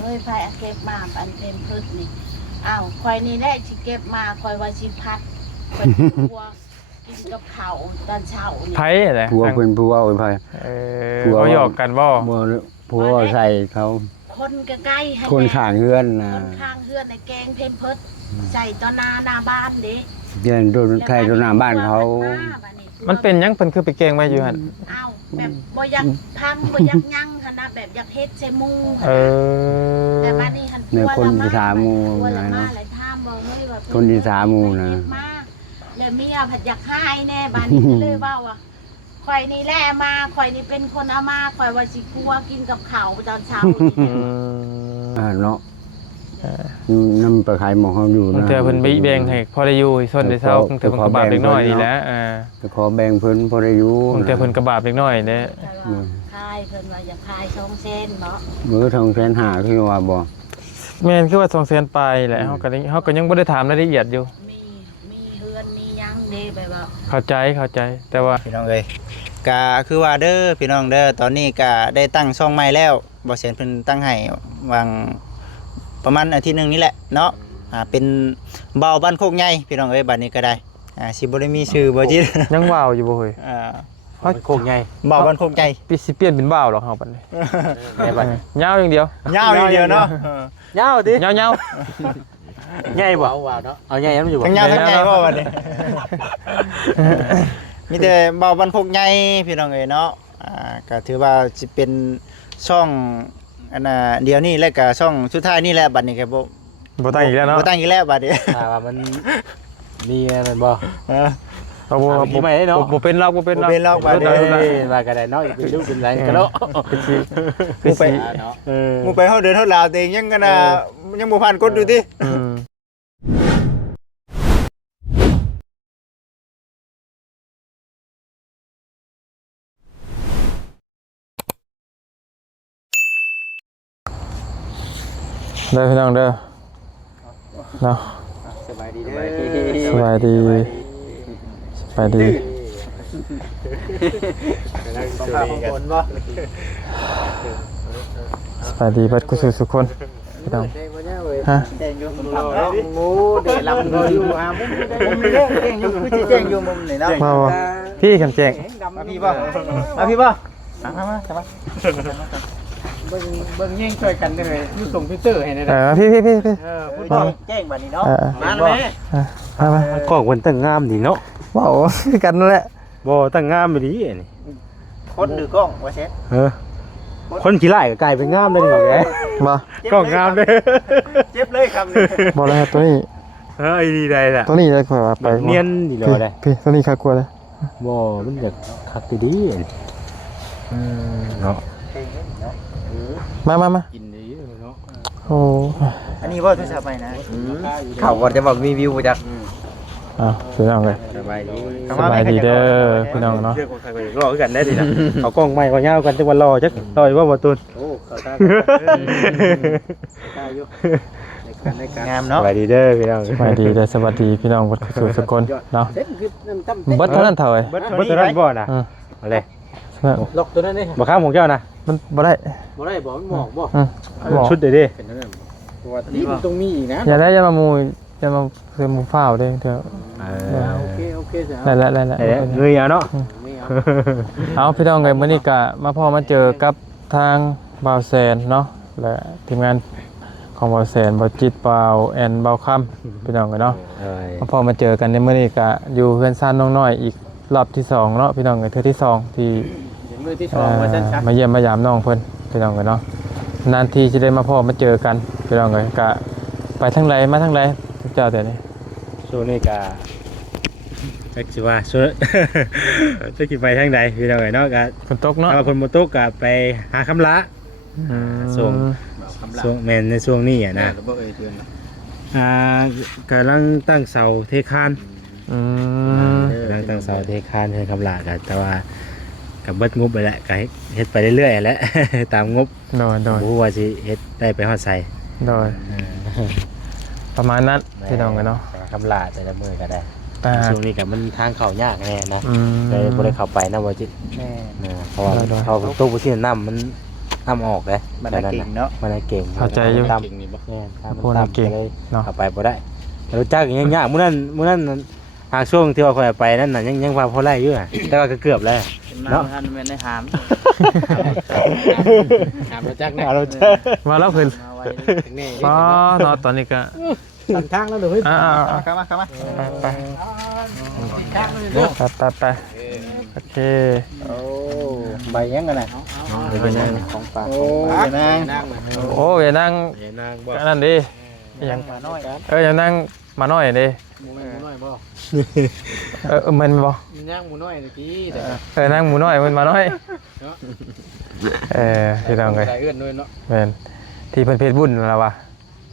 เฮ้ยไผเก็บมาอันเต็มพึกนี่อ้าวคอยนี่แหละสิเก็บมาคอยว่าสิพัดคอยกลัวกินกับข้าวตอนเช้านี่ ไผอะไร ผัวเพิ่นผัวเอาไป ผัว เขาหยอกกันบ่ บ่ผัวใส่เขา คนใกล้ๆให้ คนข้างเฮือนนะ คนข้างเฮือนในแกงเพมเพิดใส่ตอนหน้าบ้านเด้ เดินโดนใครโดนหน้าบ้านเขา มันเป็นหยังเพิ่นคือไปแกล้งไว้อยู่หั่น อ้าวแบบบ่อยากพังบ่อยากยั่งหั่นนะแบบอยากเฮ็ดใส่หมู่หั่น เอ น่ะ อ แต่บ้านนี้หัน เนี่ยคนอีสานหมู่ ตัวละ ไง มา เนาะ หลายท่ามบอกเฮ้ยว่า คนอีสานหมู่นะ มาแล้วเมียผัดอยากให้แน่บ้านนี้ก็เลยว่าว่าข่อยนี่แหละมาข่อยนี่เป็นคนเอามาข่อยว่าสิกลัวกินกับข้าวตอนเช้านี่ อืม เนาะน้ำปลาไข่หมองเขาอยู่ บาง นะ เทื่อเพิ่นไปแบ่งให้พอได้อยู่ส้นได้เซาบางเทื่อเพิ่นก็บาปเล็กน้อยนี่แหละไปขอแบ่งเพิ่นพอได้อยู่ บางเทื่อเพิ่นก็บาปเล็กน้อยเด้ แต่ว่าคายเพิ่นว่าอย่าคายช่องเส้นเนาะ มือทองแสนหาคือว่าบ่ แม่นคือว่า200,000ปลายแหละเฮาก็ยังบ่ได้ถามรายละเอียดอยู่ มีเฮือนมีหยังเด้แบบว่า เข้าใจแต่ว่า พี่น้องเอ้ยกะคือว่าเด้อพี่น้องเด้อตอนนี้กะได้ตั้งช่องใหม่แล้วบ่เสียนเพิ่นตั้งให้วางประมาณอาทิตย์นึงนี่แหละเนาะเป็นเบาบ้านโคกใหญ่พี่น้องเอ้ยบัดนี้ก็ได้สิบ่ได้มีชื่อบ่จิต ยังว้าวอยู่บ่เฮ้ย เฮาโคกใหญ่ เบาบ้านโคกใหญ่ ปิสิเปลี่ยนเป็นว้าวหรอกเฮาบัดนี้ ในบัด ยาวอย่างเดียวย าวอย่างเดียวเนาะ ยาวติ ยาว ใหญ่บ่เอาใหญ่มันอยู่บ่ ทั้งยาวทั้งใหญ่บ่บัดนี้ มีแต่เบาบ้านโคกใหญ่พี่น้องเอ้ยเนาะก็ถือว่าสิเป็นช่องอันน่ะเดียวนี่แล้วก็ช่องสุดท้ายนี่แหละบัดนี้ก็บ่ บ่ตั้งอีกแล้วเนาะ บ่ตั้งอีกแล้วบัดนี้ ถ้าว่ามันมีนั่นบ่ เราบ่เป็นเราบ่เป็นเรา บ่เป็นเราบัดนี้ ว่าก็ได้เนาะอีกเป็นลูกเป็นหลานกันเนาะ กูไป เนาะ มึงไปเฮาเดินเฮาลาวแต่ยังกันน่ะยังบ่ผ่านกฎอยู่ติ เด้อพี่น้องเด้อเนาะ สบายดีเด้อ สบายดีสบายดี ต้องพาของคนบ่ สบายดีเบัดกุศลสุขคนพี่น้องฮะ แจ้งอยู่หมูเด้ลำอยู่มุมนี่เด้แจ้งอยู่คือสิแจ้งอยู่มุมนี่เนาะ มาบ่พี่คำแจง มาพี่บ่มาพี่บ่มาจับมาเบิ่งยิงช่วยกันได้เลยอยู่ส่งพิเตอร์ให้ได้ พี่ พูดบ่แจ้งบัดนี้เนาะมาแล้วแม่ มาก ล้องเพิ่นตั้งงามดีเนาะ ว้าวกันนั่นแหละ บ่ตั้งงามอีหลีนี่ คนดื้อกล้องว่าเซ็ต คนขี้ร้ายก็กลายเป็นงามได้นี่แหละ บ่ กล้องงามเด้อ เจ็บเลยครับนี่ บ่แล้วตัวนี้ ไอ้นี่ได้ล่ะ ตัวนี้เลยข่อยว่าไป เนียนดีเลยได้ พี่ตัวนี้คักกว่าเลย บ่มันอยากคักดีเนาะ มา กินดีเนาะ โอ้ อันนี้บ่โทรศัพท์ไปนะ เขาก่อนจะบอกมีวิวจัก พี่น้องเลย สบายดี สบายดีเด้อพี่น้องเนาะ เรื่องของใครไปรอกันได้ดีนะเอากล้องใหม่ก็ยาวกันจังหวัดรอจักต่อยว่าบ่ตุน โอ้เขาตาอยู่งาม ส เนาะ บายดีเด้อพี่น้อง สบายดีเด้อสวัสดีพี่น้องทุกคนทุกคนเนาะเบิดเท่านั้นเท่าไหร่ บ่ตัวนั้นบ่น่ะเอาเลย ล็อกตัวนั้นนี่ บ่ข้ามของเจ้านะ มันบ่ได้ บ่ได้บ่มันหมอกบ่ บอก ชุดเด้ดิ ตัวนี้มันต้องมีอีกนะ อย่าได้อย่ามามูอย่ามาคือมูฟ้าวเด้เถอะ โอเคจ้ะ ได้แล้ว เงยเอาเนาะ ไม่เอา เอาพี่น้องไงมื้อนี้ก็มาพ่อมาเจอกับทางบ่าวแสนเนาะและทีมงานของบ่าวแสนบ่าวจิตบ่าวแอนบ่าวค่ำพี่น้องกันเนาะมาพ่อมาเจอกันในมื้อนี้ก็อยู่เพื่อนซ่านน้องน้อยอีกรอบที่2เนาะพี่น้องเอ้ยเทื่อที่2ที่ มือที่2ว่าซั่นซะ มาเยี่ยมมายามน้องเพิ่นพี่น้องกันเนาะนานทีจะได้มาพ่อมาเจอกันพี่น้องกันก็ไปทางไหนมาทางไหนเจ้าแต่นี่ ช่วงนี้ก็จักสิว่าช่วงจะสิไปทางใดพี่น้องเนาะก็ ฝนตกเนาะ ถ้าคนบ่ตกก็ไปหาคำละ ส่ง ช่วงแม่นในช่วงนี้อ่ะนะ บ่เอ่ยเตือน กำลังตั้งเสาเทคาน Ừ. กำลังตั้งเสาเทคานให้คำละกันแต่ว่ากับเบิดงบไปแหละก็เฮ็ดไปเรื่อยๆแหละ ตามงบ โดย บ่รู้ว่าสิเฮ็ดได้ไปฮอดไส โดยประมาณนั้นพี่น้องกันเนาะ คำละแต่ละมื้อก็ได้ อ่า ช่วงนี้ก็มันทางเข้ายากแน่นะ อืม เลยบ่ได้เข้าไปนะบ่จิ แม่ เพราะว่า ได้ เขาตู้บ่ที่น้ำมัน ทำออกเลย มันน่ะเก่งเนาะ มันน่ะเก่ง เข้าใจอยู่ ตามนี่บ่แม่นตาม พวกนั้นเก่ง เลย เนาะ เข้าไปบ่ได้รู้จักอย่างยากมื้อนั้นหากช่วงที่ว่าข่อยไปนั่นน่ะยังว่าพอไล่อยู่น่ะแต่ว่าก็เกือบแล้ว เนาะท่านแม่นได้หาม ถามเราจักนะ เราเจอ ว่าแล้วเพิ่น มาไว้ ถึงนี่ อ๋อเนาะตอนนี้ก็ ตันทางแล้วเลย อ่า เข้ามา ไปไปโอเค โอ้ใบยังกันน่ะ เดี๋ยวไปนั่ง ของฝาก โอ้ ของฝาก ย นาง นั่งมา โอ้ยนั่ง อย่านั่งบ่ อันนั้นดิยัง มาน้อย อย่านั่งมาหน่อยดิ หมูน้อยบ่ มันบ่ ย่างหมูน้อยตะกี้แต่ นั่งหมูน้อยมันมาน้อยที่ต้องเลย ใส่เอื้อนด้วยเนาะ แม่นที่เพิ่นเพชรบุญแล้ววะ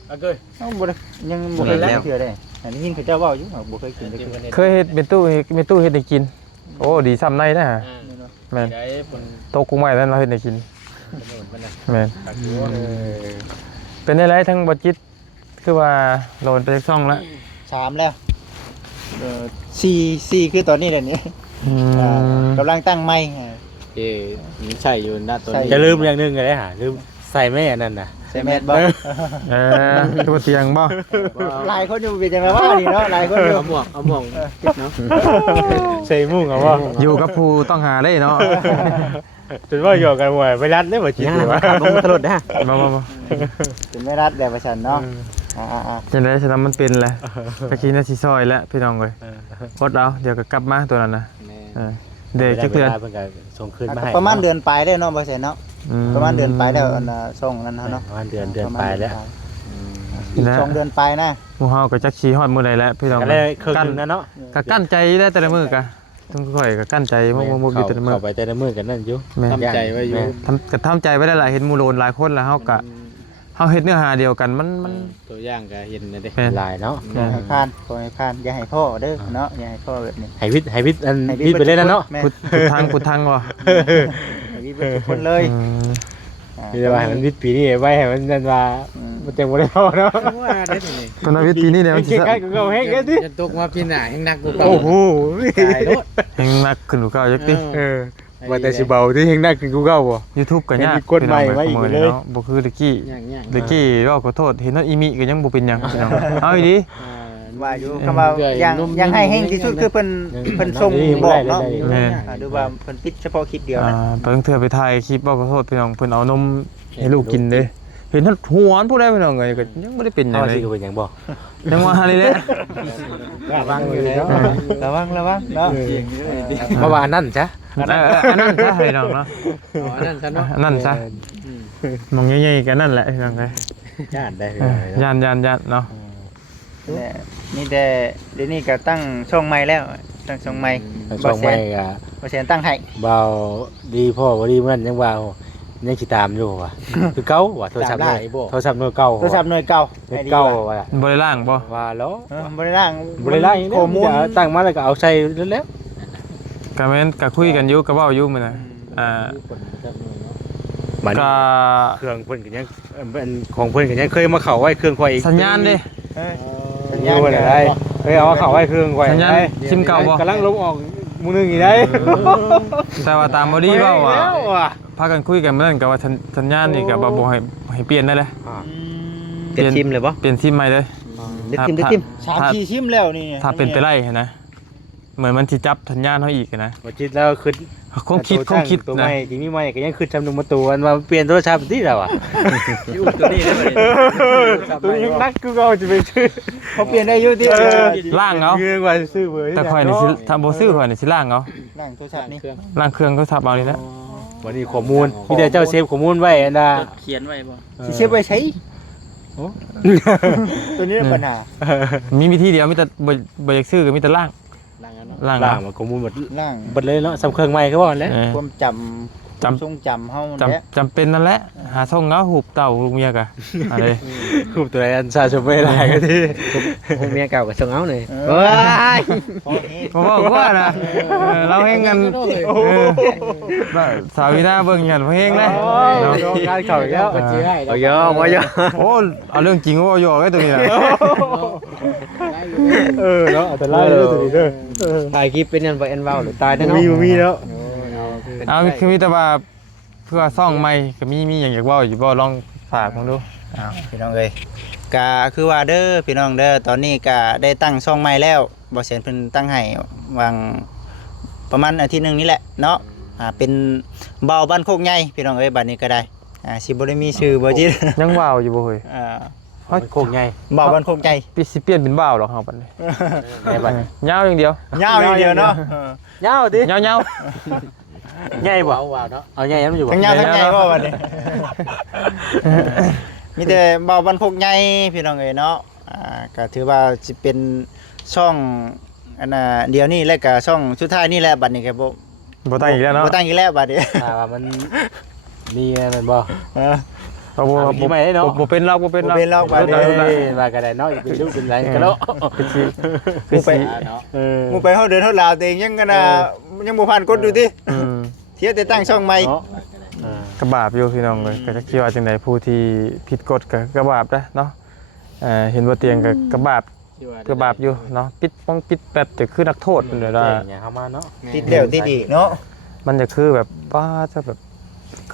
เอาเกย เอ้าบ่ได้ยังบ่เคยแล้วเทื่อได้อันนี้ยินเขาเจ้าเว้าอยู่บ่เคยกินได้คือ เคยเฮ็ดเป็นตู้เฮ็ดให้กินโอ้ดีซ้ำในนะแม่น ได้ผล โตะกุ้งไม้นั้นเราเฮ็ดให้กิน มันน่ะ แม่น ตักอยู่ เป็นได้ไรทั้งบ่จิตคือว่าโหลดไปช่องแล้ว 3แล้ว4คือตอนนี้แหละนี่ กำลังตั้งไม้ เอ้ใช่อยู่หน้าตัวนี้ จะลืมอย่างหนึงก็ได้หาลืมใส่แม่อันนั้นน่ะ ใช่แม่นบ่ ตัวเตียงบ่ หลายคนอยู่เป็นจังได๋ว่านี่เนาะหลายคนอยู่ เอาหมวกเนาะ ใส่มุ้งเอาบ่ อยู่กับผู้ต้องหาได้เนาะ จนว่าอยู่กันบ่ไปรัดได้บ่จิตอยู่ว่า ลงมาตลอดนะ บ่ เป็นไม่รัดแบบว่าฉันเนาะอ่า จังได๋ฉะนั้นมันเป็นแหละตะกี้น่าสิซอยแล้วพี่น้องเอ้ยกดเอาเดี๋ยวก็กลับมาตัวนั้นนะเด็กจักเทื่อ เพิ่นก็ส่งคืนมาให้ ประมาณเดือนปลายได้เนาะบ่ใช่เนาะประมาณเดือนปลายแล้วอันส่งนั้นเนาะ ประมาณเดือนไปแล้ว อีก2เดือนปลายนะ หมู่เฮาก็จักสิฮอดมื้อใดแล้วพี่น้อง ก็เลยครึ่งนึงนะเนาะ ก็กั้นใจได้แต่ละมื้อก็ต้องค่อยก็กั้นใจมุกอยู่แต่ละมื้อ เข้าไปแต่ละมื้อกันนั่นอยู่ แม่น ทำใจไว้อยู่ ทำใจไว้ได้หลายเห็นหมู่โลนหลายคนแล้วเฮาก็เฮาเฮ็ดเนื้อหาเดียวกันมัน ตัวอย่างก็เห็นนะเด้ แม่น หลายเนาะ อย่าให้พลาดขอให้พลาดอย่าให้พ่อเด้อเนาะอย่าให้พ่อแบบนี้ ให้วิทย์อันวิทย์ไปเล่นนะเนาะ พุทธังบ่ ให้วิทย์ทุกคนเลย มีแต่ว่าให้มันวิทย์ปีนี้ไว้ให้มันนั่นว่ามันจังบ่ได้พอเนาะ ว่าเด้นี่ ตอนนั้นวิทย์ปีนี้เนี่ยมันสิ ใกล้ๆก็เฮ็ดกันดิ จะตกมาพี่หน้าแห่งนักกูเก่า โอ้โห ตายโลด แฮงนักขึ้นกว่าเก่าจักติ ว่าแต่สิเบาที่เฮงน่ากินกูเก่าบ่ YouTube ก็ยาก มีกฎใหม่ไว้อีกเลย นาะบ่คือตะกี้ ย่าง ตะกี้ก็ขอโทษเห็นว่าอีมิก็ยังบ่เป็นหยังพี่น้องเอาอีดี ว่าอยู่คำว่ายังให้แห้งที่สุดคือเพิ่นส่งบอกเนาะ แม่น ดูว่าเพิ่นปิดเฉพาะคลิปเดียวนะ ตอนเทื่อไปถ่ายคลิปว่าขอโทษพี่น้องเพิ่นเอานมให้ลูกกินเด้เห็นหัวผู้ใดพี่น้องเอ้ยก็ยังบ่ได้เป็นหยัง เอา เล สิ ย ก็เป็นหยังบ่ ยังว่านี่แหละ ระวังอยู่แล้ว ระวังเนาะ เพราะว่านั่นจ้ะ อันนั้นซะพี่น้องเนาะ อันนั้นซะเนาะ อันนั้นซะมองใหญ่ๆกันนั่นแหละพี่น้องเอ้ย ญาติได้ ย่านเนาะ นี่แต่เดี๋ยวนี้ก็ตั้งช่องใหม่แล้วตั้งช่องใหม่ ช่องใหม่ก็ บ่แซนตั้งให้ เบาดีพ่อบ่ดีมันยังว่ายังสิตามอยู่ว่ะคือเก่าว่ะโทรศัพท์หน่วยเก่า โทรศัพท์หน่วยเก่า เก่าว่ะ บ่ได้ล่างบ่ ว่าแล้ว บ่ได้ร่าง บ่ได้ไล่ ข้อมูล ตั้งมาแล้วก็เอาใส่แล้ว ก็แม่นก็คุยกันอยู่ก็เว้าอยู่มื้อน่ะมัน ก็ เครื่องเพิ่นก็ยังเป็นของเพิ่นก็ยังเคยมาเข้าไว้เครื่องข่อยอีก สัญญาณเด้ สัญ ยั ญาง ณ บ่ได้เคยเอาเข้าไว้เครื่องข่อย สัญญาณซิมเก่าบ่ กำลังลงออกมื้อนึงอีกได้ แต่ว่าตามบ่ดีเว้าว่าพากันคุยกันมื้อนั้นก็ว่าสัญญาณนี่ก็บ่ให้เปลี่ยนได้เลย เปลี่ยนซิมเลยบ่ เปลี่ยนซิมใหม่เลย เด็ดซิม 3-4ชิมแล้วนี่ ถ้าเป็นไปได้นะเหมือนมันสิจับสัญญาณเฮาอีกนะ บ่คิดแล้วคือ คงคิด ตัวให นะ ม่ที่มีใหม่ก็ยังคือจำนวนประตูอันว่าเปลี่ยนโทรศัพท์ที่แล้วอ่ะ อยู่ตัวนี้ได้บ่ ตัวนี้นักกูก็จะไปซื้อ เขาเปลี่ยนได้อยู่ที่ ล่างเอา เงื่อนว่าซื้อเบอร์ แต่ข่อยนี่สิถ้าบ่ซื้อข่อยนี่สิล่างเอา ร่างโทรศัพท์นี่ ล่างเครื่องก็ทับเอานี่แหละ วันนี้ข้อมูลมีแต่เจ้าเซฟข้อมูลไว้อันน่ะ เขียนไว้บ่ สิเชื่อไปใช้ตัวนี้ปัญหา มีวิธีเดียวมีแต่บ่อยากซื้อก็มีแต่ล่าง ลังอันเนาะ ล่าง ล่า เอา งมาข้อมูลหมด ร่าง หมดเลยเนาะสำเครื่องใหม่ก็ว่าแล้ว ความจำทรงจำเฮาแล้ว จำเป็นนั่นแหละหาช่องเงาหูบเต่าลูกเมียกะอะไร คูบตัวไหนอันซาชมไม่ได้ก็ที่ เมียเก่ากับส่งเอาเลย เฮ้ย เพราะว่านะเราเฮงกันสาวินาเบิ่งยันเพลงเลย งานเข่าอีกแล้ว เอาเยอะบ่เยอะ โอ้เอาเรื่องจริงว่าหยอกไอ้ตัวนี้นะ เนาะแต่ไล่เรื่องตัวนี้เด้อ ถ่ายคลิปเป็นยันบ่แอนเว้าหรือตายได้เนาะ มีแล้ว เอาคือมีแต่ว่า เพื่อซ่องใหม่ก็มีหยังอยากเว้าอยู่บ่ลองฝากผมดู อ้าวพี่น้องเอ้ยก็คือว่าเด้อพี่น้องเด้อตอนนี้ก็ได้ตั้งช่องใหม่แล้วบ่แสนเพิ่นตั้งให้วางประมาณอาทิตย์หนึงนี่แหละเนาะเป็นเบาบ้านโคกใหญ่พี่น้องเอ้ยบัดนี้ก็ได้สิบ่ได้มีชื่อบ่จิต ยังว้าวอยู่บ่เฮ้ย มันโคกใหญ่ เบาบ้านโคกใหญ่ ปิสิเปลี่ยนเป็นว้าวหรอกเฮาบัดนี้ ในบัด ยาวอย่างเดียวย าวอย่างเดียวเนาะ ยาวดิ ยาว ใหญ่บ่เนาะเอาใหญ่มันอยู่บ่ ทั้งยาวทั้งใหญ่บ่บัดนี้ มีแต่เบาบ้านโคกใหญ่พี่น้องเอ้ยเนาะก็ถือว่าสิเป็นช่องอันน่ะเดียวนี่แล้วก็ช่องสุดท้ายนี่แหละบัดนี้ก็บ่ บ่ตั้งอีกแล้วเนาะ บ่ตั้งอีกแล้วบัดนี้ ถ้าว่ามันมีมันบ่ บ่เป็นเราบ่เป็นเรา บ่เป็นเราบัดนี้ ว่าก็ได้เนาะอีกเป็นลูกเป็นหลานกันเนาะ คือสิ หมู่ไปเฮาเดินเฮาลาวแต่ยังกันน่ะยังบ่ผ่านกฎอยู่ติเที่ยวแต่ตั้งช่องใหม่ กระบาบอยู่พี่น้องเลยก็จะคิดว่าจังไดผู้ที่ผิดกฎก็กระบาบนะเนาะเห็นว่าเตียงก็กระบาบอยู่เนาะปิดแบบจะคือนักโทษเดี๋ยวว่า เนี่ยเข้ามาเนาะ ติดเดี่ยวติดอีกเนาะ มันจะคือแบบป้าจะแบบ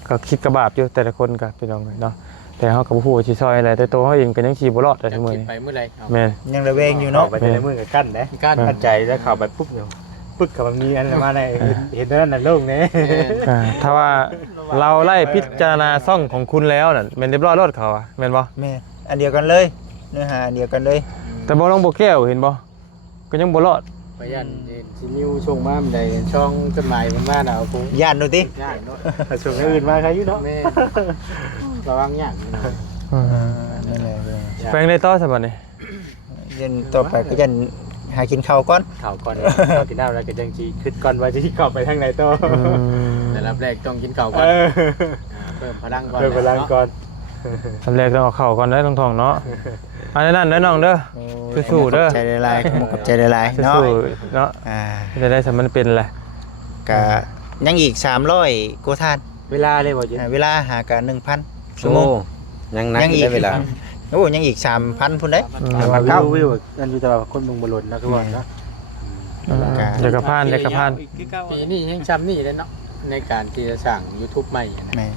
ก็คิดกระบาบอยู่แต่ละคนก็พี่น้องเลยเนาะแต่เฮาก็บ่ฮู้ว่าสิซอยอะไรแต่ตัวเฮาเองก็ยังขี่บ่รอดแต่ทุกมื้อนี้ ไปเมื่อไร แม่น ยังระแวงอยู่เนาะ ไปในมือกับกั้นนะกั้นใจแล้วเข้าไปปุ๊บเดี๋ยวปึ๊กกับมันมีอันมาในเห็นนั่นน่ะโล่งแน่ ถ้าว่าเราไล่พิจารณาซ่องของคุณแล้วน่ะแม่นเรียบร้อยรอดเขาอ่ะแม่นบ่ แม่อันเดียวกันเลยเนื้อหาอันเดียวกันเลย แต่บ่ลองบ่แก้วเห็นบ่ก็ยังบ่รอด ไปยันสินิ้วชงมาได้ช่องจดหมายมันมาน่ะเอาปุ๊บ ย่านดูติ ยากเนาะ ส่วนอื่นมาใครอยู่เนาะ แม่ระวังยาก นั่นแหละ แปลงได้ต่อซะบัดนี้ ยันต่อไปก็ยันหากินข้าวก่อน ข่าวก่อนข่าวกินได้แล้วก็จังจีขึ้นก่อนว่าจะเข้าไปทางไหนต่อ แต่รับแรกต้องกินข้าวก่อนเพิ่มพลังก่อน เพิ่มพลังก่อน อันแรกต้องเอาเข้าก่อนได้ทองๆเนาะอันนั้นเด้อน้องเด้อ สู้ๆเด้อ ใจได้หลายขมุกกับใจได้หลายเนาะ สู้ๆเนาะจะได้สมันเป็นแหละ ก็ยังอีก300โกทาน เวลาเลยบ่จิ เวลาหากัน 1,000 ชั่วโมง ยังนัก ยังอีก ได้เวลา โอ้ยังอีก 3,000พุ่นเด้ วิวอันอยู่แต่ว่าคนเมืองบ่หล่นนะทุกวันเนาะ เดี๋ยวกระพานปีนี้ยังจำนี่เลยเนาะในการที่จะสั่ง YouTube ใหม่นะ แม่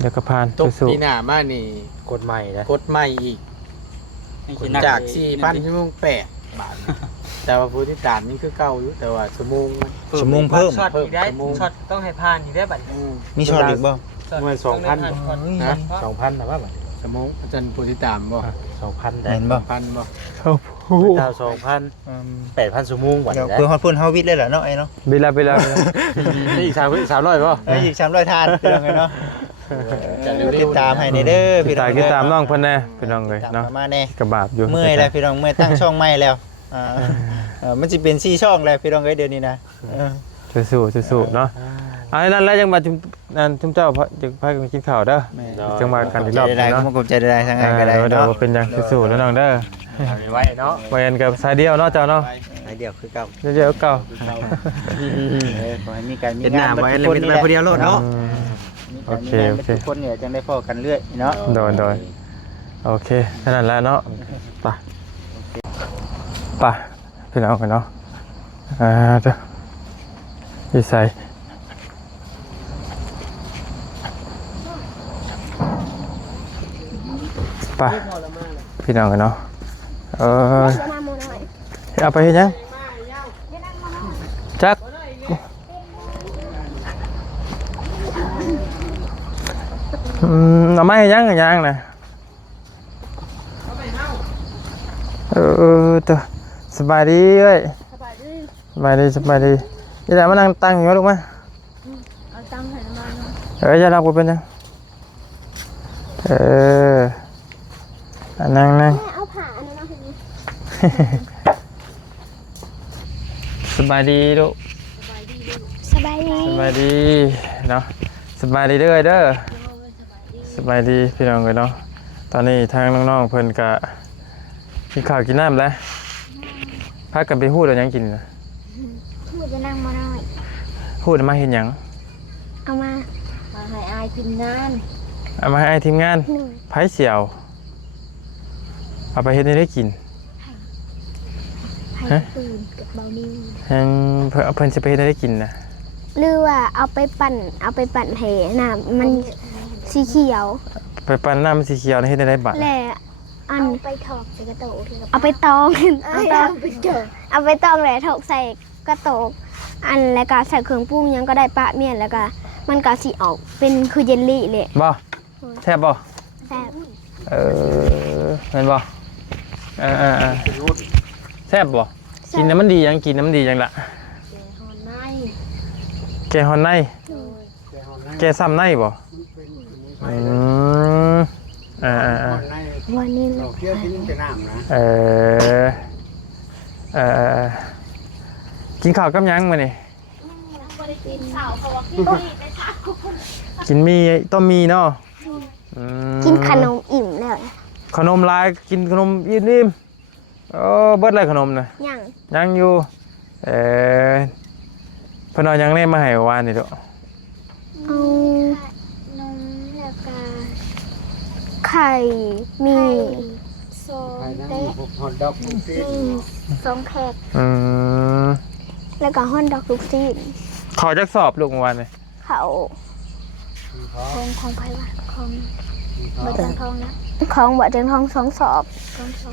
เดี๋ยวกระพาน ตก สู้ ปีหน้ามานี่ กฎใหม่นะ กดใหม่อีกจาก 4,000 ชั่วโมง8 บาท แต่ว่าผู้ที่ตามนี่คือเก่าอยู่แต่ว่าชั่วโมงมัน ชั่วโมงเพิ่ม ช็อตอีกได้ช็อตต้องให้ผ่านอีกได้บัดนี้ มีช็อตอีกบ่ เมื่อ 2,000 นะ 2,000นะว่าบัด ชั่วโมงอาจารย์ผู้ที่ตามบ่ 2,000ได้ เห็นบ่ พันบ่ ๆเขาพูด ดาว2,000 8,000ชั่วโมงวัน เดี๋ยว นะ เพื่อฮอดพุ่นเฮาวิทย์เลยล่ะเนาะไอ้เนาะ เวลา นี่อีก300ป่ะ อีก300ทานพี่น้องเนาะติดตามให้ในเด้อพี่น้อง ติดตามน้องเพิ่นแน่พี่น้องเลยเนาะ มาแน่ กระบาบอยู่ เมื่อยแล้วพี่น้องเมื่อยตั้งช่องใหม่แล้วมันสิเป็น4ช่องแล้วพี่น้องเอ้ยเดี๋ยวนี้นะ สู้ๆเนาะอันนั้นแล้วยังมาจุ่มเจ้าจะพากันกินข้าวเด้อจังมากันอีกรอบ ได้ เนาะ ก็ใจได้ทางงานก็ได้ เดี๋ยว เนาะ เป็นยังสู้ๆแล้วน้องเด้อ ไว้เนาะ ไว้กันกับสายเดียวเนาะเจ้าเนาะ ไอเดียวคือเก่า เดี๋ยวเก่า ขอให้มีการมี เป็นหน้าไว้เลยเป็นผู้เดียวโลดเนาะ โอเค ทุกคนเนี่ยจังได้พอกันเรื่อยเนาะ โดยโอเคแค่นั้นแหละเนาะไปพี่น้องกันเนาะเด้อพี่ใส่ไปพี่น้องกันเนาะเอาไปเฮ็ดยังจักเอาไม้ยังนะตัวสบายดีเอ้ยสบายดีนี่แหละมานั่งตั้งอยู่ลูกมาเอาตังค์ให้มา จะรับกูเป็นยังนั่ง เอาผ่าอันนั้นมาให้ดิ สบายดีลูก สบายดี เนาะสบายดีเด้อสบายดีพี่น้องเลยเนาะตอนนี้ทางน้องๆเพิ่นกะกินข้าวกินน้ำแล้วพากันไปฮู้ดเอาหยังกินนะ พูดจะนั่งมาหน่อย ฮู้ดมาเห็นหยัง เอามาให้อายพิมพ์งาน เอามาให้ทีมงานไผเสี่ยวเอาไปเฮ็ดให้ได้กิน ให้ปืนกับเบานิ้ว ยังเพิ่นสิไปเฮ็ดให้ได้กินนะ หรือว่าเอาไปปั่นให้น้ำมันสีเขียว ไปปั่นน้ำมันสีเขียวนี่เฮ็ดได้บัด และอัน เอาไปถอกใส่กระโตกที่กระ เอาไปตองเอาไปตอง ไปเจอ เอาไปตองแล้วถกใส่กระโตกอันแล้วก็ใส่เครื่องปรุงหยังก็ได้ปะเมียนแล้วก็มันก็สิออกเป็นคือเยลลี่เลย บ่แซ่บบ่ แซ่บ แม่นบ่แซ่บบ่กินน้ำมันดียังกินน้ำมันดียังล่ะ หอนใน แกฮอนในแกซ้ำในบ่วันนี้ เราเคี่ยวกินจะน้ำนะ กินข้าวกับหยังมื้อนี่ บ่ได้กินข้าวเพราะว่ากินนี่ไปทักคุณ กินมีต้มมีเนาะ กินขนมอิ่มแล้ว ขนมลายกินขนมอิ่มๆเบิดเลยขนมน่ะ ยัง ยังอยู่เพิ่นเอาหยังแน่มาให้วานนี่เด้อ เอา นมแล้วก็ ไข่มี ซอ ไป ส นั่ง เต๊ะ พวกฮอทดอกพวกซีน 2แพ็ค แล้วก็ฮอนดอกลูกซีน ขอจักสอบลูกเมื่อวานนี่ เขา ของไผว่าของบ่จังทองนะ ของบ่เจียงทอง2 สอบ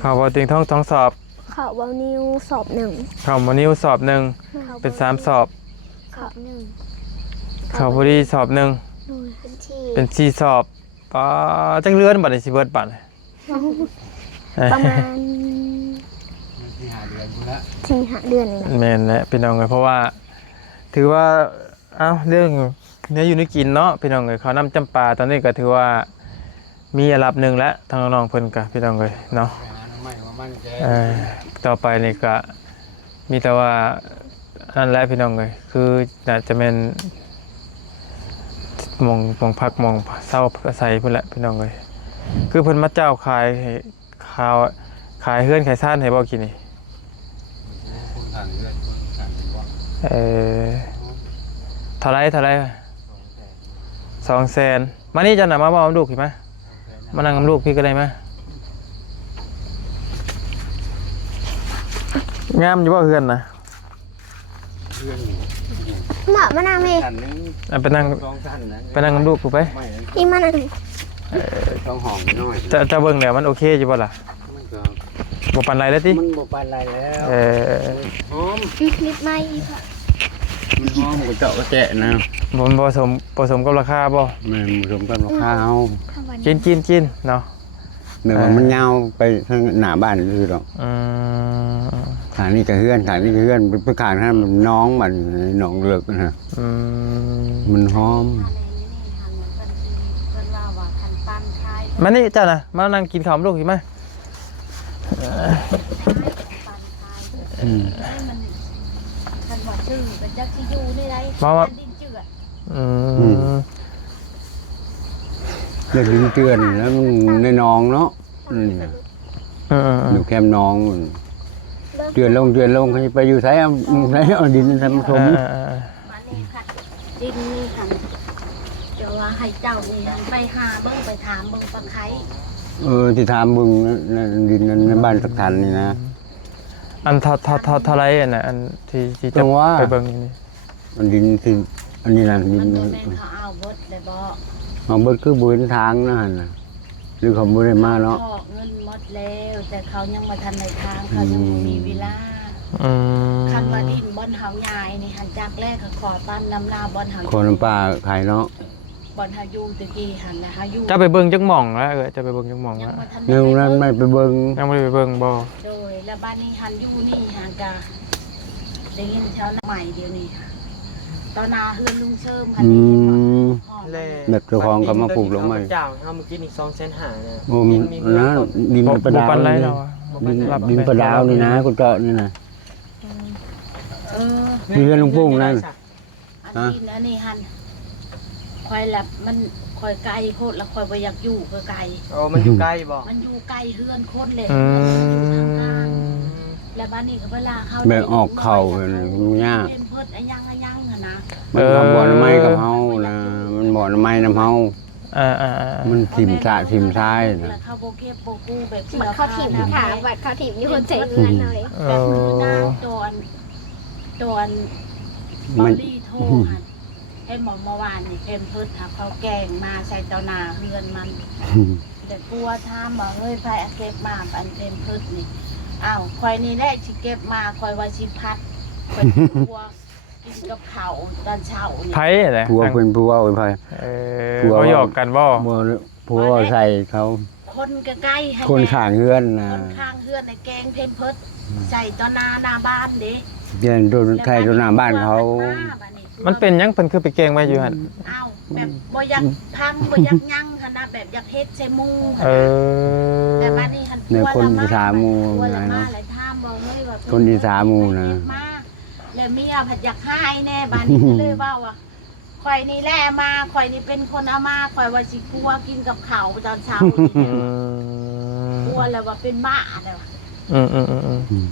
ข้าวบ่ติงท้องสอบ เขาเบานิวสอบหนึ่ง ข้าวมะนิ้วสอบหนึ่งเป็น3สอบ ขอบหนึ่ง ข้าวพอดีสอบหนึ่ง เป็นที่ เป็น4สอบป้าจักเรือนบัดนี่สิเบิดบัดนี่ ประมาณ ที่หาเดือนกูละ 4-5 เดือนนี่แหละ แม่นแหละพี่น้องเอ้ยเพราะว่า ถือว่าเรื่องเนื้ออยู่ในกินเนาะพี่น้องเอ้ยข้าวน้ำจำปาตอนนี้ก็ถือว่ามีอันดับหนึ่งแล้วทางน้องๆเพิ่นก็พี่น้องเอ้ยเนาะ ไม่ว่ามันแก ต่อไปนี่ก็มีแต่ว่านั่นแหละพี่น้องเลยคือน่าจะเป็นมองพักมองเศร้าใส่เพิ่นแหละพี่น้องเลยคือเพิ่นมาเจ้าขายให้ข้าวขายเฮือนขายซ่านให้บ่กินนี่ คนทางเลือดคนทางว่า เท่าไร200,000มานี่จันน่ะมาบ่เอาลูกพี่มามานั่งกับลูกพี่ก็ได้มางามอยู่บ่เฮือนน่ะ เพื่อน เหมาะมะนาวเม กันนึง ไปนั่ง สองกันนะ ไปนั่งกับลูกกูไป ไม่ พี่มะนาว ต้องหอมน้อย จะเบิ่งแล้วมันโอเคอยู่บ่ล่ะ มันก็ บ่ปานไรแล้วติ มันบ่ปานไรแล้ว หอม นิดไม่ค่ะ มันหอมก็เจาะก็แจะนะ ผมผสมกับราคาบ่ มันผสมกันราคาเอา กินเนาะ เดี๋ยวมันยาวไปทางหน้าบ้านคือหรอก ขางนี้ก็เฮือนขางนี้ก็เฮือนไปขางนั้นมันน้องมันน้องเลิกนะมันหอม มานี่จ้านะมานั่งกินข้าวลูกสิมา คันว่าชื่อเป็นจักสิอยู่ในใดดินเจือ เรื่องลิ้นเตือนแล้วมันในน้องเนาะอยู่แคมน้องเตือนลงเขาจะไปอยู่ไสเอาดินทำสม มานี่ค่ะดินนี่ค่ะเดี๋ยวว่าให้เจ้านี่ไปหาเบิ่งไปถามเบิ่งปลาไข่ ที่ถามมึงดินนั้นในบ้านสักทันนี่นะ อันเท่าไรอันน่ะอันที่จะไปเบิ่งนี่ มันดินที่อันนี้นะดิ มัน นบ่แม่นเขาเอาเบิดเลยบ่ เอาเบิดคือบุญทางนั่นน่ะหรือเขาบ่ได้มาเนาะ ขอเงินหมดแล้วแต่เขายังมาทันในทางเขายังบ่มีเวลาคันว่าดินบ่อนเฮาใหญ่นี่หันจากแรกก็ขอปั้นน้ำนาบ่อนเฮา คนน้ำปลาขายเนาะ บ่อนเฮาอยู่ตะกี้หันนะเฮาอยู่ จะไปเบิ่งจักหม่องแล้วจะไปเบิ่งจักหม่อง ยัง แล้ว บ่ทัน เรื่องนั้นไม่ไปเบิ่ง ยังไม่ได้ไปเบิ่งบ่ โดยแล้วบ้านนี้หันอยู่นี่หันกะได้ยินแถวใหม่เดี๋ยวนี้ตอนนาเฮือนลุงเชิมหัน อื นี่ ม แล่ แบบเจ้าของเขามาปลูกลงมา เจ้าเฮามากินอีก2,500,000นะ โอ้นะดินประดาว ปันไร นี่ เรา ดินประดาวนี่นะกูเจาะนี่นะ มีเรื่องลุงปุ้งนั่น อันนี้นะนี่หันคอยหลับมันคอยไกลโคตรแล้วคอยบ่อยากอยู่ก็ไกล โอ้มันอยู่ใกล้บ่ มันอยู่ไกลเฮือนโคตรเลย อื มันอยู่ทางกลาง ม แล้วบ้านนี้ก็เวลาเขา แบ่งออกเข่าเลยนะมันยาก เป็นเพิดอะยังอะนะ มันทำบ่อนไม้กับเฮานะมันบ่อนไม้น้ำเฮามันถิ่มสะถิ่มซ้ายนะ แล้วเขาโบเก็บโบกูแบบ บัดเข้าถิ่มถามบัดเข้าถิ่มอยู่คนเจ๋งเงินเลย แบบมือหน้าโดนบอ มัน ดี้โทรหัน เห็นหมอเมื่อวานนี่เพ็มพืชหาเขาแกงมาใส่เจ้านาเฮือนมันแต่กลัวถามว่าเฮ้ยไผเก็บมาอันเพ็มพืชนี่อ้าวคอยนี่แหละสิเก็บมาคอยว่าสิพัดคอยกลัวกินกับข้าวตอนเช้านี่ ไผอะไร ผัวเพิ่นผัวโอ้ยไผ ผัว เขาหยอกกันบ่ ผัวใส่เขา คนใกล้ๆให้ คนข้างเฮือน ค นะ นข้างเฮือนในแกงเพ็มพืชใส่ตอนหน้าบ้านเด้ เดินโดนใครโดนหน้าบ้านเขา มันเป็นหยังเพิ่นคือไปแกล้งไว้อยู่หั่น อ้าวแบบบ่อยากพังบ่อยากยั่งขนาดแบบอยากเฮ็ดใส่หมู่ข เอ นาด อ แต่ว่านี่หัน เนี่ยคนที่สามหมู่ ตัวละ นะ มา เนาะ หลายท่ามบอกเลยว่า คนที่สามหมู่นะ เฮ็ดมาแล้วเมียผัดอยากให้แน่บ้านนี้ก็เลยว่าว่าข่อยนี่แหละมาข่อยนี่เป็นคนเอามาข่อยว่าสิกลัวกินกับข้าวตอนเช้านี่กลัวแล้วว่าเป็นบ้าแล้ว อืม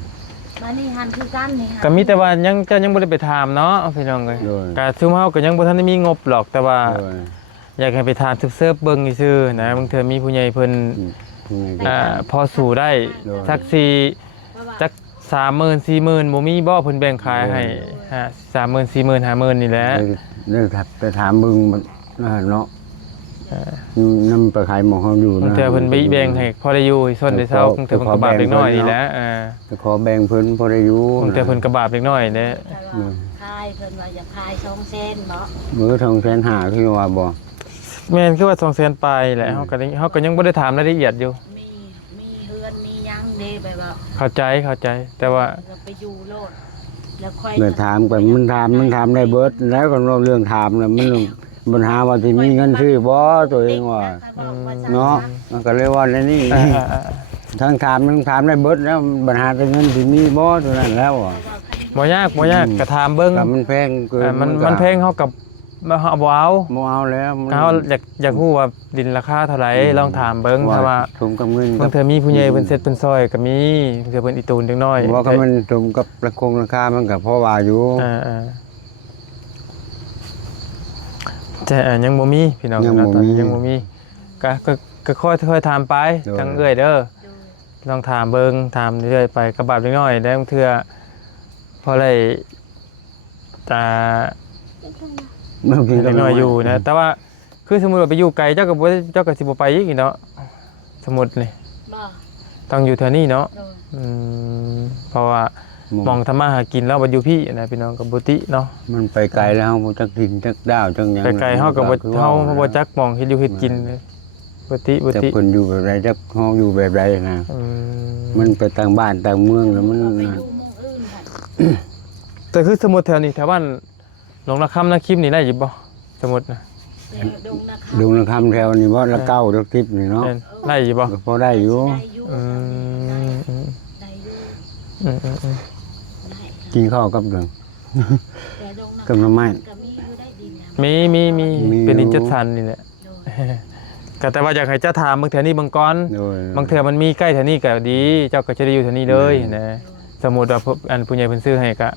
บ้านนี้หันคือกันนี่หัน ก็มีแต่ว่ายังเจ้ายังบ่ได้ไปถามเนาะพี่น้องเอ้ย โดย ก็ซุมเฮาก็ยังบ่ทันได้มีงบหรอกแต่ว่า โดย อยากให้ไปถามเซิร์ฟเบิ่งซื่อๆนะบางเทื่อมีผู้ใหญ่เพิ่นพอสู่ได้สักสี่ เพราะว่า จัก 30,000 40,000บ่มีบ่เพิ่นแบ่งขายให้ฮะ30,000 40,000 50,000นี่แหละ เรื่องถัดไปถามมึงมันเนาะนำไปขายหมองเขาอยู่ บาง นะ เทื่อเพิ่นแบ่งให้พอได้อยู่ให้ส้นได้เซาบางเทื่อเพิ่นก็บาปเล็กน้อยนี่แหละจะขอแบ่งเพิ่นพอได้อยู่ บางเทื่อเพิ่นก็บาปเล็กน้อยเด้ แต่ว่าคายเพิ่นว่าอยากคาย2เส้นเนาะ มือทองแสนหาคือว่าบ่ แม่นคือว่า200,000ปลายแหละเฮาก็ยังบ่ได้ถามรายละเอียดอยู่ มีเฮือนมีหยังเด้แบบว่า เข้าใจแต่ว่า เราไปอยู่โลดแล้วค่อย เลยถามกันมันถามได้เบิดแล้วก็เรื่องถามน่ะมันปัญหาว่าสิมีเงินซื้อบ่ตัวเองว่าเนาะมันก็เลยว่าในนี่ทั้งถามทั้งถามได้เบิดแล้วปัญหาแต่เงินสิมีบ่ตัวนั้นแล้วอ่ะ บ่ยากก็ถามเบิ่ง ก็มันแพงเกิน มันแพงเฮากับเฮาบ่เอา บ่เอาแล้วมัน เฮาอยากฮู้ว่าดินราคาเท่าไหร่ลองถามเบิ่งถ้าว่า สมกับเงิน บางเทื่อมีผู้ใหญ่เพิ่นเซ็ตเพิ่นซอยก็มีบางเทื่อเพิ่นอีตูนจังน้อย ว่าก็มันสมกับราคามันก็พอว่าอยู่ แต่ยังบ่มีพี่น้องตอนนี้ยังบ่มีก็ค่อยถามไปทางเอื้อยเด้อลองถามเบิ่งถามเรื่อยๆไปกระบาดเล็กน้อยแล้วบางเทื่อพอได้ตา เล็กน้อยอยู่นะแต่ว่าคือสมมุติว่าไปอยู่ไกลเจ้าก็สิบ่ไปอีกเนาะสมมุตินี่ บ่ ต้องอยู่แถวนี้เนาะ โดย เพราะว่าหมองทำมาหากินแล้วบ่อยู่พี่นะพี่น้องก็บ่ติเนาะ มันไปไกลแล้วบ่จักดินจักดาวจักหยัง ไกลๆเฮาก็บ่บ่จักหมองเฮ็ดอยู่เฮ็ดกินเลยบ่ติ แต่เพิ่นอยู่แบบใดจักเฮาอยู่แบบใดนะมันไปต่างบ้านต่างเมืองแล้วมัน ไปอยู่หมู่อื่นค่ะ แต่คือสมมุติแถวนี้แถวบ้านหลงนาคำนาคิมนี่ได้อยู่บ่สมมุตินะ ดงนะคะ ดูนะคำแถวนี้บ่ละเก้าละ10นี่เนาะ ได้อยู่บ่ ก็พอได้อยู่ ได้อยู่ อืม ได้อยู่ อืม กินข้าวกับเรื่อง แต่ดงนะคะ กับหน่อไม้ ก็มีอยู่ได้ดินนะ มีเป็นดินจัดสรรนี่แหละ โดย ก็แต่ว่าอยากให้เจ้าถามบางแถวนี้บางก้อน โดย บางเทื่อมันมีใกล้แถวนี้ก็ดี เจ้าก็จะได้อยู่แถวนี้เลยนะสมมุติว่าอันผู้ใหญ่เพิ่นซื้อให้ก็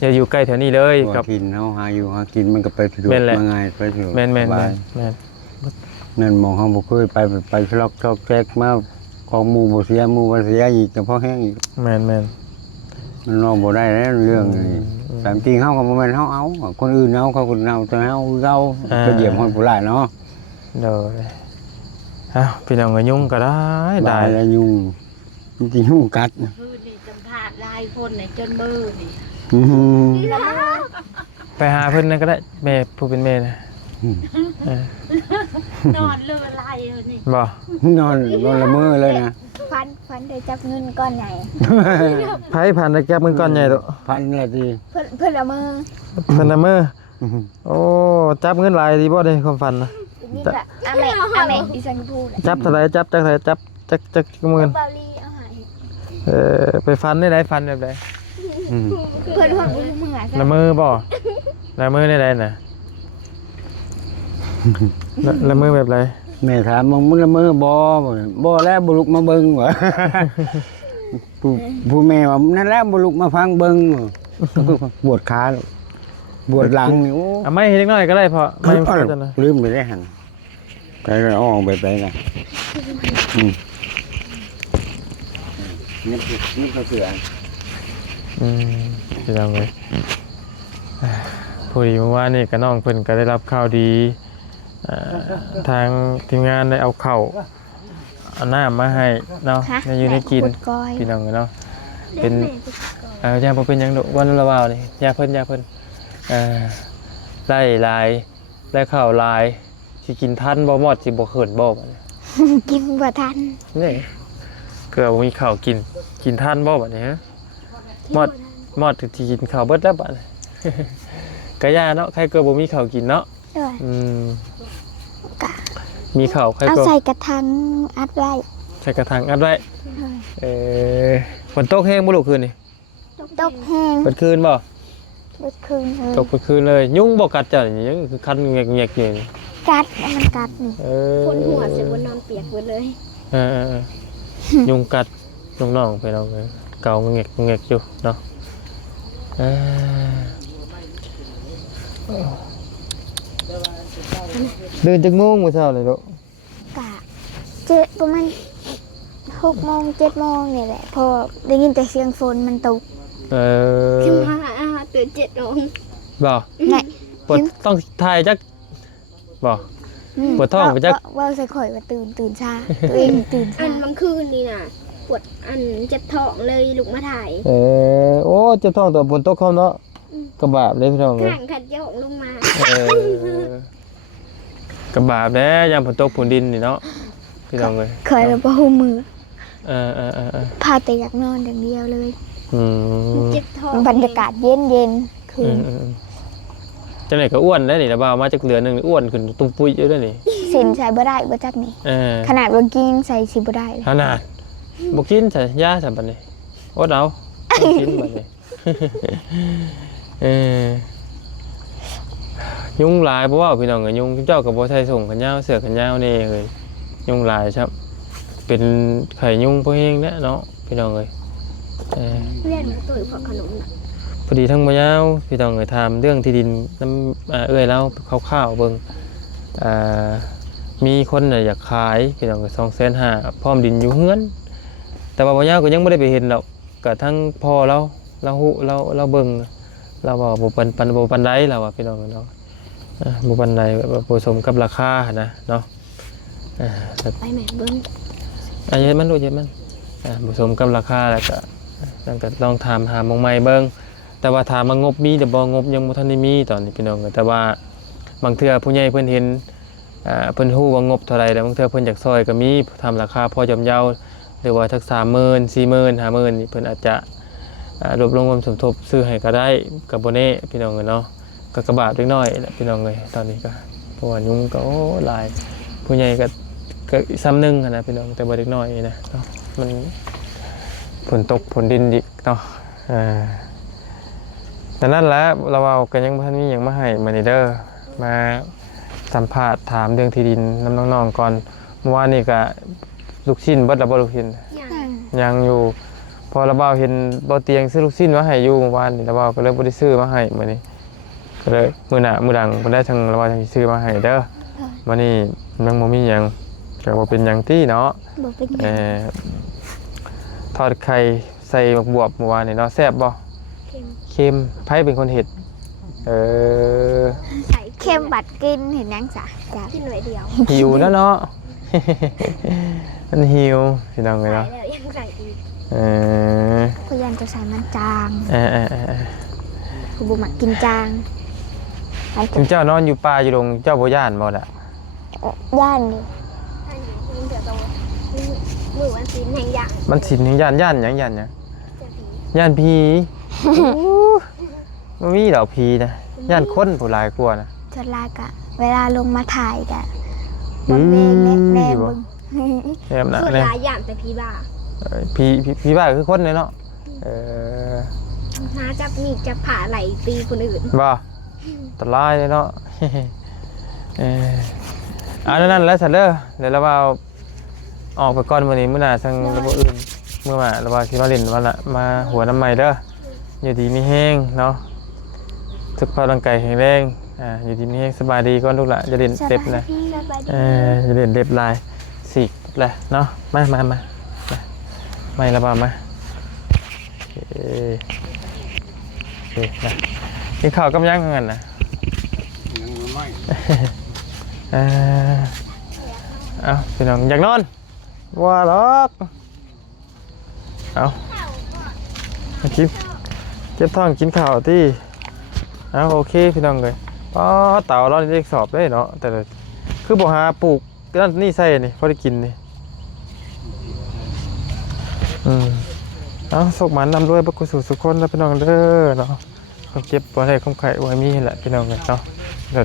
อย่าอยู่ใกล้แถวนี้เลย กั กั บบ กินเฮาหาอยู่หากินมันก็ไปสะดวก แม่นแหละ มาง่ายไปสะดวก แม่น สบาย นั่นมองเฮาบ่เคยไปชลอกชอกแจกมาของหมู่บ่เสียหมู่บ่เสียอีกก็พอแห้งอีก แม่น มันรองบ่ได้แล้วเรื่องนี้ตามจริงเฮาก็บ่แม่นเฮาเอาคนอื่นเอาเขาก็เอาแต่เฮาเราไปเหยียบคนผู้หลายเนาะ เด้ออ้าวพี่น้องก็ยุ่งก็ได้ หลายแล้วยุ่งจริงๆยุ่งกัด คือนี่จำพาดลายคนเนี่ยจนเบอร์นี่ อื้อหือ ไปหาเพิ่นนั่นก็ได้แม่ผู้เป็นแม่นะ นอนเลือลายนี่ บ่ นอนละเมอเลยนะ ฟันได้จับเงินก้อนใหญ่ ไผผ่านตะแก๊บมึงก่อนใหญ่ตัว พันละที เพื่อนละมือ เพิ่นน่ะมื้อโอ้จับเงินหลายดีบ่ได้ความฝันนะ นี่ก็อาเมะดิฉันก็พูด จับเท่าไหร่จับจักเท่าไหร่จับจักหมื่น เบาลีเอาหาย ไปฟันได้ฟันแบบใด เพื่อนคนมือมือ ละมือบ่ละมือได้น่ะละมือแบบไร แม่ถามมึงละเมอบ่แล้วบ่ลุกมาเบิ่งวะผู้แม่ว่านั่นแหละบ่ลุกมาฟังเบิ่งก็ปวดขาปวดหลังนี่โอ้ อ่ะไม่เล็กน้อยก็ได้พอไม่จะนะ ลืมไปได้หั่นไปแล้วออกไปน่ะนี่ก็เสือ พี่น้องเลยพ พอดีเมื่อวานนี่ก็น้องเพิ่นก็ได้รับข่าวดีทางทีมงานได้เอาข้าวเอาน้ำมาให้เนาะได้อยู่ในกินพี่น้องเนาะเป็นยาบ่เป็นหยังดอกวันละว่าวนี่ยาเพิ่นได้หลายได้ข้าวหลายสิกินทันบ่หมดสิบ่เขินบ่บัดนี้ กินบ่ทัน นี่เกลือบ่มีข้าวกินทันบ่บัดนี้ฮะหมดสิกินข้าวเบิดแล้วบัดนี้ กะยาเนาะใครเกลือบ่มีข้าวกินเนาะ ด้วย มีข้าวใคร เอา ก็ ใส่กระถางอัดไว้ ใส่กระถางอัดไว้ฝนตกแห้งบ่ลูกคืนนี่ ตกแห้ง เปิดคืนบ่ เบิดคืนเลย ตกเปิดคืนเลยยุงบ่กัดจ้ะนี่ยังคือคันแงกๆอยู่นี่ กัดมันกัดนี่ คนหัวเสียบนนอนเปียกหมดเลย ยุงกัดน้องๆไปน้องเลยเกาแงกอยู่เนาะเดินจักโมงมื้อเช้าเลยลูก กะประมาณ6 โมง 7 โมงนี่แหละพอได้ยินแต่เสียงฝนมันตก ขึ้นมาตื่น7 โมง บ่ ไง ปวดต้องถ่ายจักบ่ปวดท้องไปจัก ว่าใส่ข่อยว่าตื่นช้าตัวเองตื่น อั ช้าน บางคืนนี่น่ะปวดเจ็บท้องเลยลุกมาถ่าย โอ้เจ็บท้องตัวฝนตกเข้าเนาะกระบาดเลยพี่น้องเลย ข้างขัดยกลงมาก ระบาดแน่ยามฝนตกฝนดินนี่เนาะพี่น้องเลย ข่อยแล้วบ่ฮู้มือ ๆ พาแต่อยากนอนอย่างเดียวเลย เจ็บท้อง บรรยากาศเย็นคืน จังไหนก็อ้วนได้นี่ระบาดมาจากเหลือนึงอ้วนขึ้นตุ้มปุ้ยเยอะได้นี่ สินใส่บ่ได้บ่จักนี่ขนาดว่ากินใส่สิบ่ได้เลย ขนาดบ่กินใส่ยาใส่บัดนี้อดเอาบ่กินบัดนี้ ยุงหลายเพราะว่าพี่น้องก็ยุงเจ้าก็บ่ใส่ส่งกันยาวเสื้อกันยาวนี่เอ้ยยุงหลายครับเป็นไข่ยุงพวกเองแหละเนาะพี่น้องเอ้ย เรียนมาตุ๋ยผักขนมน่ะ พอดีทั้งบ่ยาวพี่น้องเอ้ยถามเรื่องที่ดินน้ำเอ้ยแล้วคร่าวๆเบิ่งมีคนน่ะอยากขายพี่น้องก็250,000พร้อมดินอยู่เฮือนแต่ว่าบ่ยาวก็ยังบ่ได้ไปเห็นดอกก็ทั้งพ่อเราฮู้เราเบิ่งเราว่าบ่ปานใดเราว่าพี่น้องเนาะบ่ปานใดแบบบ่สมกับราคาหั่นนะเนาะไปแม่เบิ้ง เย็นมันดูเย็นมันผสมกับราคาแล้วก็นั่นก็ลองถามหาหมองใหม่เบิ่งแต่ว่าถามมางบมีแต่บ่งบยังบ่ทันได้มีตอนนี้พี่น้องแต่ว่าบางเทื่อผู้ใหญ่เพิ่นเห็นเพิ่นฮู้ว่างบเท่าไรแล้วบางเทื่อเพิ่นอยากซอยก็มีทำราคาพอย่อมเยาหรือว่าสัก 30,000 40,000 50,000นี่เพิ่นอาจจะรวบรวมความสมทบซื้อให้ก็ได้ก็บ่แน่พี่น้องเนาะก็กระบาดเล็กน้อยแหละพี่น้องเอ้ยตอนนี้ก็เพราะว่ายุงก็โอ้หลายผู้ใหญ่ก็ซ้ำหนึ่งนะพี่น้องแต่บ่เล็กน้อยนะเนาะมันฝนตกฝนดินอีกเนาะแต่นั่นแหละเราเอากันยังพันมีอย่างมาให้มาเด้อมาสัมภาษณ์ถามเรื่องที่ดินน้องๆก่อนเมื่อวานนี้ก็ลูกชิ้นเบิดแล้วบ่ลูกชิ้นยังอยู่พอเราเบาเห็นบ่เตียงซื้อลูกชิ้นมาให้อยู่เมื่อวานนี่เราเบาก็เลยบ่ได้ซื้อมาให้มื้อนี้ก็เลยมื้อหน้ามื้อดังบ่ได้ทางเราเบาจังสิซื้อมาให้เด้อมื้อนี้ยังบ่มีหยังก็บ่เป็นหยังติเนาะ บ่เป็นหยัง ทอดไข่ใส่หมกบวบเมื่อวานนี่เนาะแซ่บบ่เค็มไผเป็นคนเฮ็ดใส่ เข้มบัดกินเห็นยังจ้ะจ้ะ ที่หน่วยเดียว หิวนะเนาะ มันหิวพี่น้องเลย ใส่ เนาะ แล้วยังใส่อีก พยายามจะใส่มันจาง ๆ บ่มักกินจาง ถึงเจ้านอนอยู่ป่าอยู่ดงเจ้าบ่ย่านบ่ล่ะ ย่านนี่ อันนี้มันเดือดตรงมือวันศีลแห่งอย่าง มันสินถึงย่านหยังย่านหยัง จะผี ย่านผีบ่มีดอกผีนะย่านคนผู้หลายกว่านะ ส่วนลายกะเวลาลงมาถ่ายกะบนเวงแน่เบิ่ง แม่นน่ะ ส่วน แน่ หลายอย่างแต่ผีบ้า ผีบ้าคือคนเลยเนาะหาจับมีดจับผ่าไหลตีคนอื่น บ่ตะลายเลยเนาะ นั่นแล้วสัตว์เด้อเดี๋ยวเราเอาออกไปก่อนมื้อนี้มื้อหน้าทางระบบอื่นมื้อมาเราสิมาเล่นวันละมาหัวน้ำใหม่เด้ออยู่ดีมีแห้งเนาะสุขภาพร่างกายแข็งแรงอยู่ดีมีแห้งสบายดีก่อนลูกหละจะเล่นเต็บนะจะเล่นเล็บลายสิกแหละเนาะมาไม่ระบาดมาโอเคนะกินข้าวกับยังเงินนะ เอาพี่น้องอยากนอนว่าหรอกเอากินเจ็บท้องกินข้าวที่เอาโอเคพี่น้องเลยอ๋อเต่าเราได้สอบได้เนาะแต่คือบอกหาปลูกนั่นนี่ใส่นี่พอได้กินนี่เอาสุกมันนำด้วยพระกุศลสุขคนแล้วพี่น้องเด้อเนาะความเจ็บปวดอะไรความไข้ไว้มีแหละพี่น้องเลยเนาะเดี๋ยว